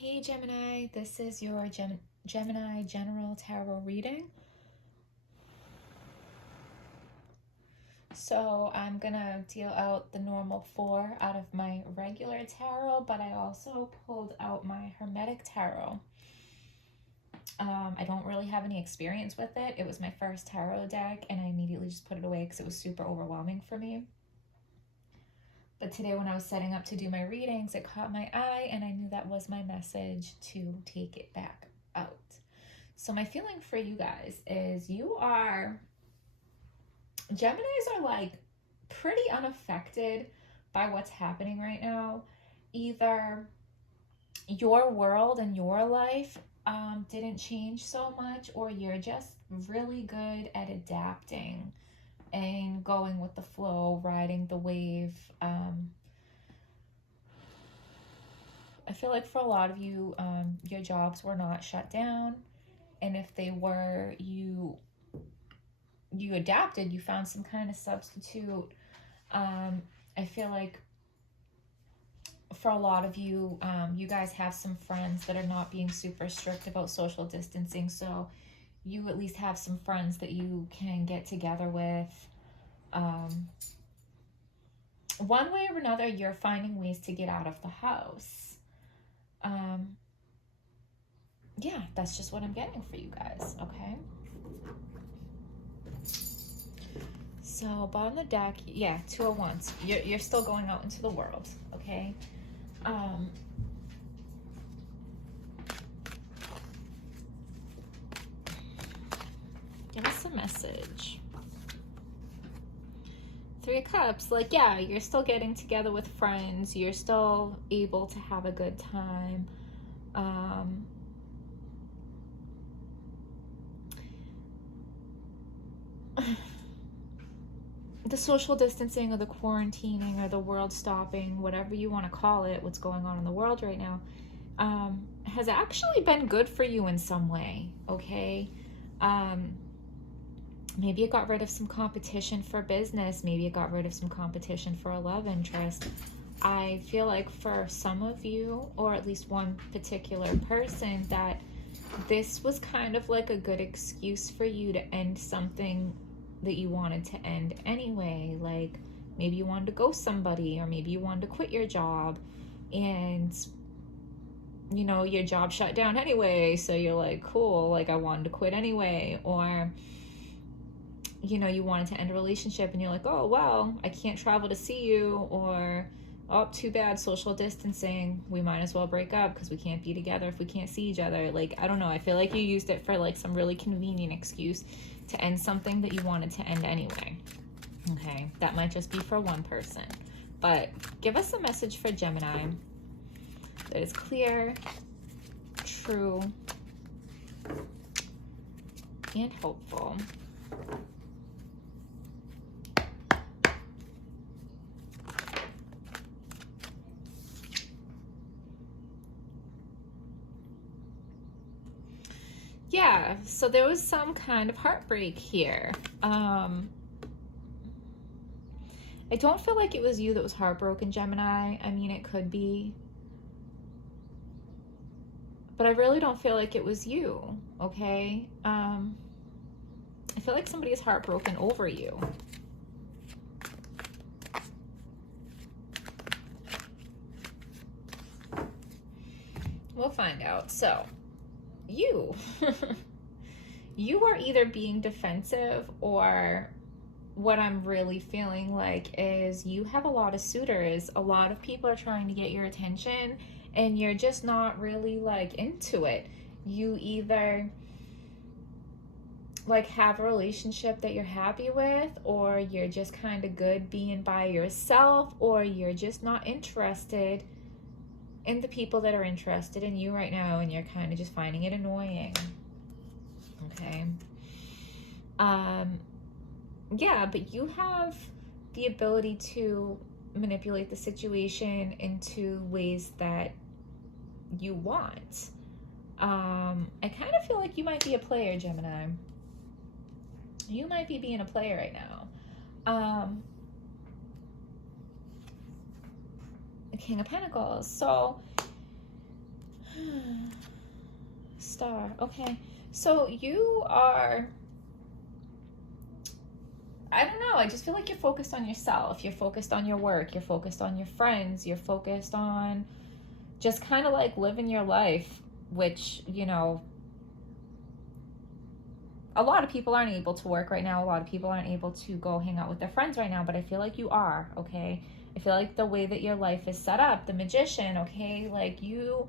Hey Gemini, this is your Gemini General Tarot reading. So I'm gonna deal out the normal 4 out of my regular tarot, but I also pulled out my Hermetic Tarot. I don't really have any experience with it. It was my first tarot deck and I immediately just put it away because it was super overwhelming for me. But today when I was setting up to do my readings, it caught my eye and I knew that was my message to take it back out. So my feeling for you guys is Geminis are like pretty unaffected by what's happening right now. Either your world and your life didn't change so much, or you're just really good at adapting and going with the flow, riding the wave. I feel like for a lot of you, your jobs were not shut down, and if they were, you adapted, you found some kind of substitute. I feel like for a lot of you, you guys have some friends that are not being super strict about social distancing, so you at least have some friends that you can get together with. One way or another, you're finding ways to get out of the house. Yeah, that's just what I'm getting for you guys, okay? So bottom of the deck, yeah, 2 of Wands. You're still going out into the world, okay? Give us a message. 3 of Cups, like, yeah, you're still getting together with friends. You're still able to have a good time. The social distancing or the quarantining or the world stopping, whatever you want to call it, what's going on in the world right now, has actually been good for you in some way, okay? Maybe it got rid of some competition for business. Maybe it got rid of some competition for a love interest. I feel like for some of you, or at least one particular person, that this was kind of like a good excuse for you to end something that you wanted to end anyway. Like maybe you wanted to ghost somebody, or maybe you wanted to quit your job and you know your job shut down anyway, so you're like, cool, like I wanted to quit anyway. Or you know, you wanted to end a relationship and you're like, oh well, I can't travel to see you, or oh, too bad, social distancing, we might as well break up because we can't be together if we can't see each other. Like, I don't know, I feel like you used it for like some really convenient excuse to end something that you wanted to end anyway. Okay, that might just be for one person, but give us a message for Gemini that is clear, true, and hopeful. Yeah, so there was some kind of heartbreak here. I don't feel like it was you that was heartbroken, Gemini. I mean, it could be. But I really don't feel like it was you, okay? I feel like somebody is heartbroken over you. We'll find out. So, you. You are either being defensive, or what I'm really feeling like is you have a lot of suitors. A lot of people are trying to get your attention and you're just not really like into it. You either like have a relationship that you're happy with, or you're just kind of good being by yourself, or you're just not interested in the people that are interested in you right now and you're kind of just finding it annoying. Okay. Yeah, but you have the ability to manipulate the situation into ways that you want. I kind of feel like you might be a player, Gemini. You might be being a player right now. The King of Pentacles. So Star. Okay. So you are, I don't know, I just feel like you're focused on yourself. You're focused on your work. You're focused on your friends. You're focused on just kind of like living your life, which, you know, a lot of people aren't able to work right now. A lot of people aren't able to go hang out with their friends right now, but I feel like you are, okay? I feel like the way that your life is set up, the magician, okay? Like you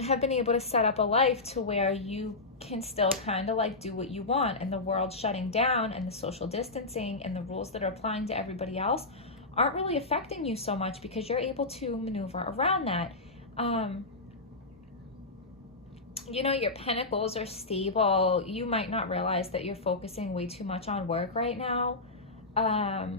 have been able to set up a life to where you can still kind of like do what you want, and the world shutting down and the social distancing and the rules that are applying to everybody else aren't really affecting you so much because you're able to maneuver around that. You know, your pentacles are stable. You might not realize that you're focusing way too much on work right now. But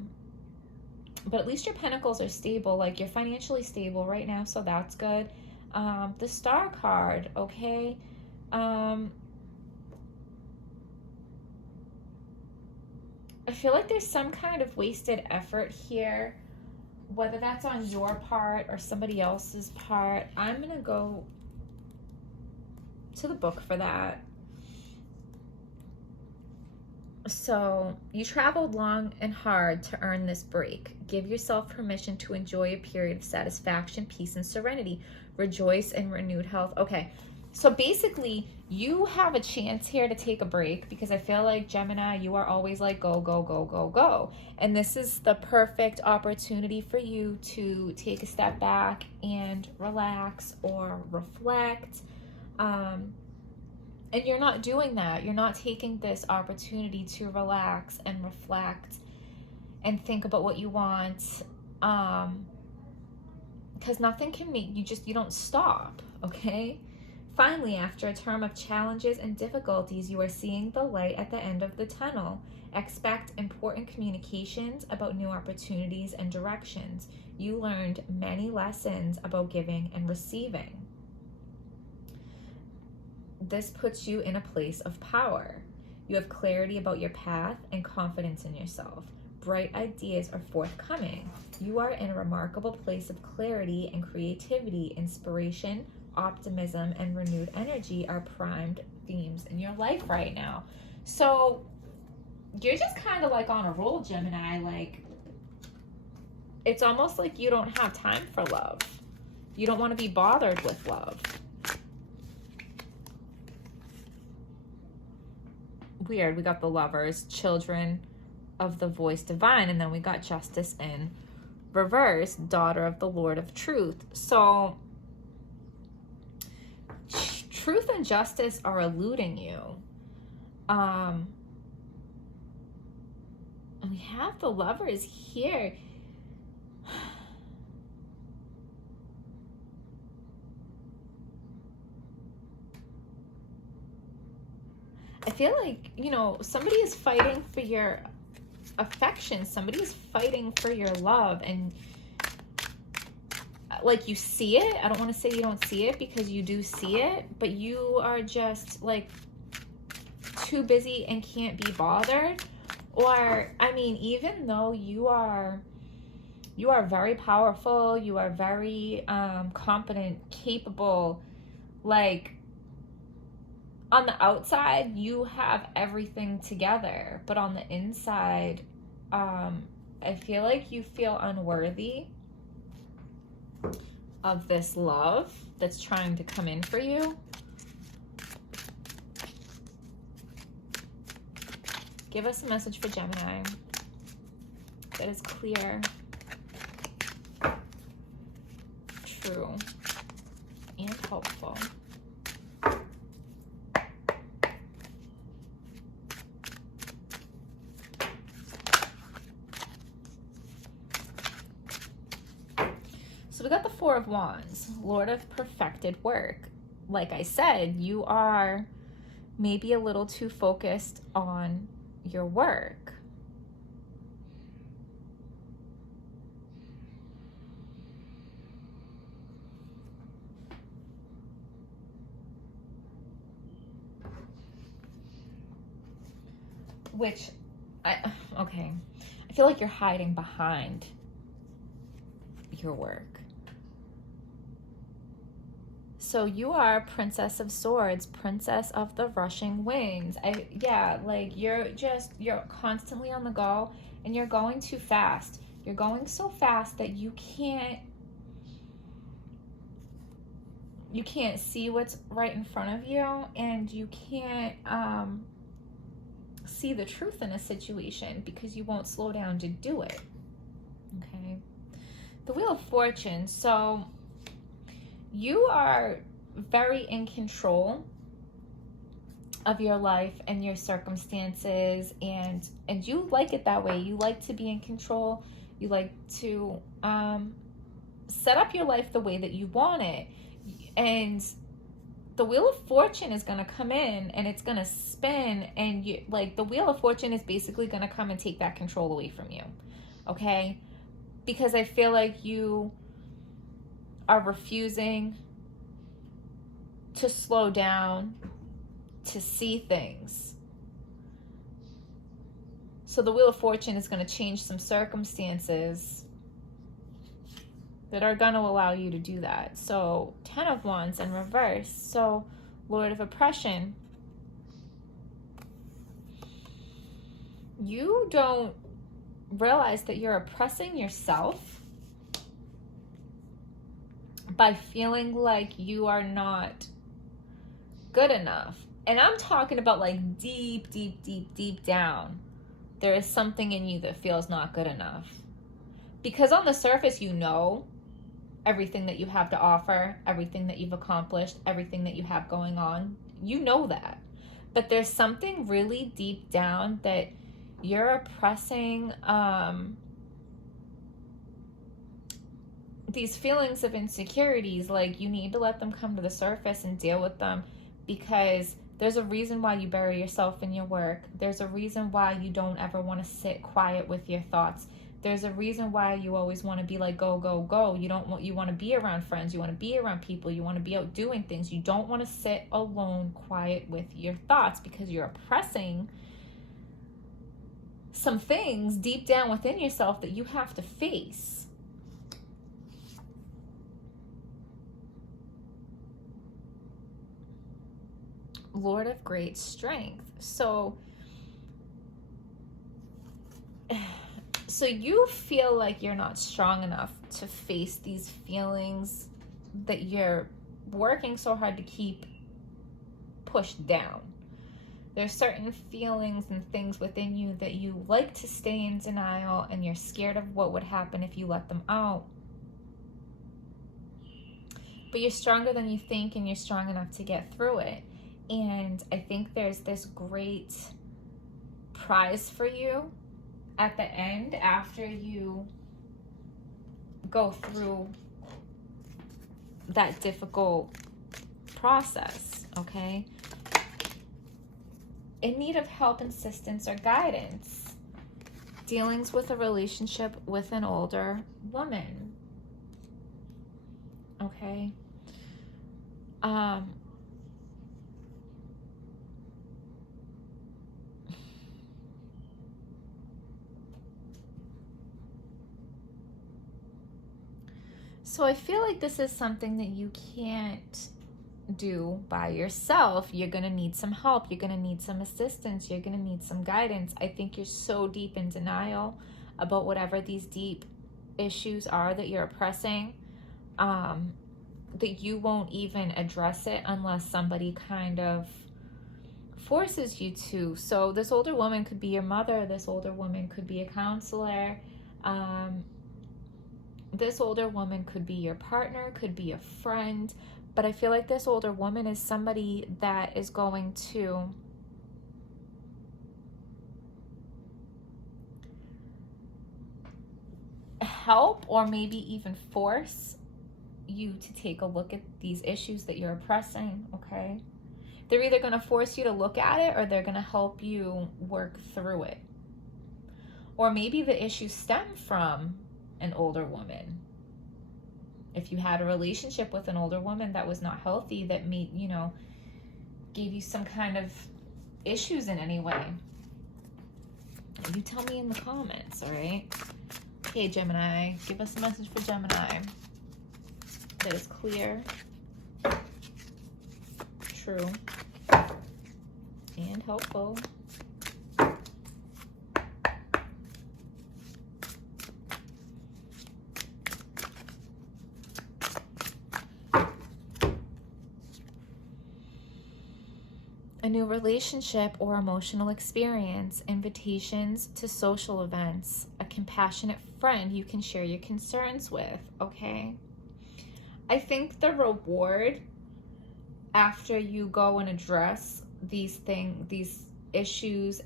at least your pentacles are stable. Like, you're financially stable right now, so that's good. The Star card, okay? I feel like there's some kind of wasted effort here, whether that's on your part or somebody else's part. I'm going to go to the book for that. So, you traveled long and hard to earn this break. Give yourself permission to enjoy a period of satisfaction, peace, and serenity. Rejoice in renewed health. Okay, so basically, you have a chance here to take a break because I feel like, Gemini, you are always like, go, go, go, go, go. And this is the perfect opportunity for you to take a step back and relax or reflect. And you're not doing that. You're not taking this opportunity to relax and reflect and think about what you want. Because nothing can make you don't stop, okay? Finally, after a term of challenges and difficulties, you are seeing the light at the end of the tunnel. Expect important communications about new opportunities and directions. You learned many lessons about giving and receiving. This puts you in a place of power. You have clarity about your path and confidence in yourself. Bright ideas are forthcoming. You are in a remarkable place of clarity and creativity. Inspiration, optimism, and renewed energy are primed themes in your life right now. So you're just kind of like on a roll, Gemini. Like, it's almost like you don't have time for love. You don't want to be bothered with love. Weird. We got the Lovers, Children of the Voice Divine, and then we got Justice in reverse, Daughter of the Lord of Truth. So truth and justice are eluding you. And we have the Lovers here. I feel like, you know, somebody is fighting for your affection. Somebody is fighting for your love. And, like, you see it. I don't want to say you don't see it because you do see it. But you are just, like, too busy and can't be bothered. Or, I mean, even though you are very powerful, you are very competent, capable, like, on the outside, you have everything together, but on the inside, I feel like you feel unworthy of this love that's trying to come in for you. Give us a message for Gemini that is clear, true, and helpful. So we got the Four of Wands, Lord of Perfected Work. Like I said, you are maybe a little too focused on your work. Which, I feel like you're hiding behind your work. So you are Princess of Swords, Princess of the Rushing Winds. Yeah, like you're constantly on the go, and you're going too fast. You're going so fast that you can't see what's right in front of you, and you can't see the truth in a situation because you won't slow down to do it. Okay. The Wheel of Fortune. So you are very in control of your life and your circumstances, and you like it that way. You like to be in control. You like to set up your life the way that you want it. And the Wheel of Fortune is going to come in, and it's going to spin, and you like the Wheel of Fortune is basically going to come and take that control away from you. Okay? Because I feel like you are refusing to slow down, to see things. So the Wheel of Fortune is going to change some circumstances that are going to allow you to do that. So 10 of Wands in reverse. So Lord of Oppression. You don't realize that you're oppressing yourself by feeling like you are not good enough. And I'm talking about like deep, deep, deep, deep down. There is something in you that feels not good enough. Because on the surface, you know everything that you have to offer, everything that you've accomplished, everything that you have going on. You know that. But there's something really deep down that you're oppressing these feelings of insecurities. Like you need to let them come to the surface and deal with them, because there's a reason why you bury yourself in your work. There's a reason why you don't ever want to sit quiet with your thoughts. There's a reason why you always want to be like, go, go, go. You want to be around friends. You want to be around people. You want to be out doing things. You don't want to sit alone, quiet with your thoughts, because you're oppressing some things deep down within yourself that you have to face. Lord of Great Strength. So you feel like you're not strong enough to face these feelings that you're working so hard to keep pushed down. There's certain feelings and things within you that you like to stay in denial, and you're scared of what would happen if you let them out. But you're stronger than you think, and you're strong enough to get through it. And I think there's this great prize for you at the end after you go through that difficult process, okay? In need of help, assistance, or guidance. Dealings with a relationship with an older woman, okay? So I feel like this is something that you can't do by yourself. You're going to need some help. You're going to need some assistance. You're going to need some guidance. I think you're so deep in denial about whatever these deep issues are that you're oppressing, that you won't even address it unless somebody kind of forces you to. So this older woman could be your mother. This older woman could be a counselor. This older woman could be your partner, could be a friend, but I feel like this older woman is somebody that is going to help, or maybe even force you to take a look at these issues that you're oppressing, okay? They're either going to force you to look at it, or they're going to help you work through it. Or maybe the issues stem from an older woman. If you had a relationship with an older woman that was not healthy, that made, gave you some kind of issues in any way, you tell me in the comments, all right? Okay, Gemini, give us a message for Gemini that is clear True. And helpful. A new relationship or emotional experience, invitations to social events, a compassionate friend you can share your concerns with, okay? I think the reward after you go and address these issues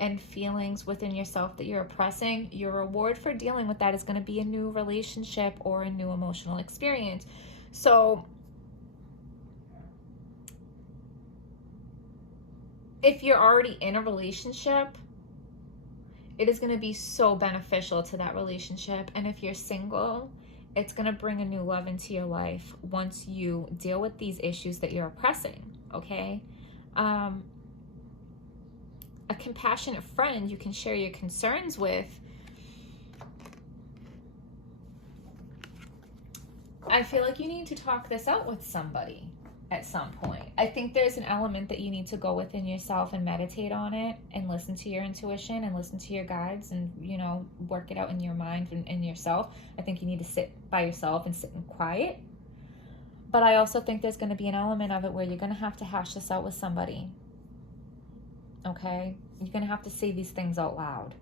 and feelings within yourself that you're oppressing, your reward for dealing with that is going to be a new relationship or a new emotional experience. So if you're already in a relationship, it is going to be so beneficial to that relationship. And if you're single, it's going to bring a new love into your life once you deal with these issues that you're oppressing, okay? A compassionate friend you can share your concerns with. I feel like you need to talk this out with somebody at some point. I think there's an element that you need to go within yourself and meditate on it and listen to your intuition and listen to your guides and, you know, work it out in your mind and in yourself. I think you need to sit by yourself and sit in quiet. But I also think there's going to be an element of it where you're going to have to hash this out with somebody. Okay? You're going to have to say these things out loud.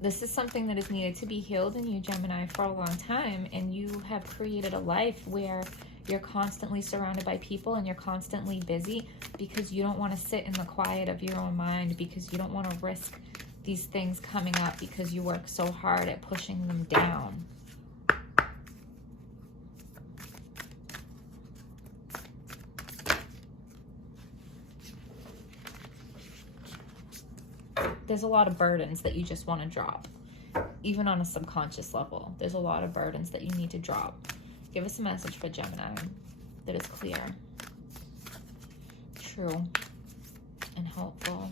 This is something that is needed to be healed in you, Gemini, for a long time. And you have created a life where you're constantly surrounded by people and you're constantly busy because you don't want to sit in the quiet of your own mind, because you don't want to risk these things coming up because you work so hard at pushing them down. There's a lot of burdens that you just want to drop. Even on a subconscious level, there's a lot of burdens that you need to drop. Give us a message for Gemini that is clear, true, and helpful.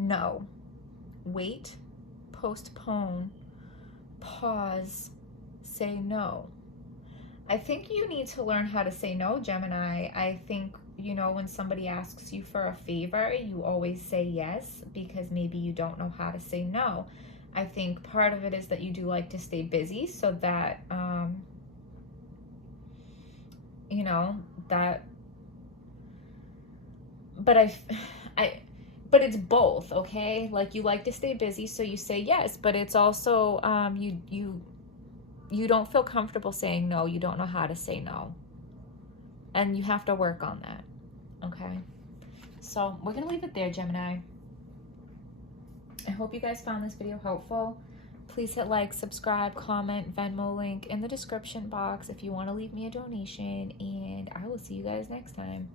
No. Wait, postpone, pause, say no. I think you need to learn how to say no, Gemini. I think, you know, when somebody asks you for a favor, you always say yes because maybe you don't know how to say no. I think part of it is that you do like to stay busy so that, you know, that, but it's both, okay? Like, you like to stay busy, so you say yes, but it's also, you don't feel comfortable saying no. You don't know how to say no. And you have to work on that, okay? So we're going to leave it there, Gemini. I hope you guys found this video helpful. Please hit like, subscribe, comment, Venmo link in the description box if you want to leave me a donation, and I will see you guys next time.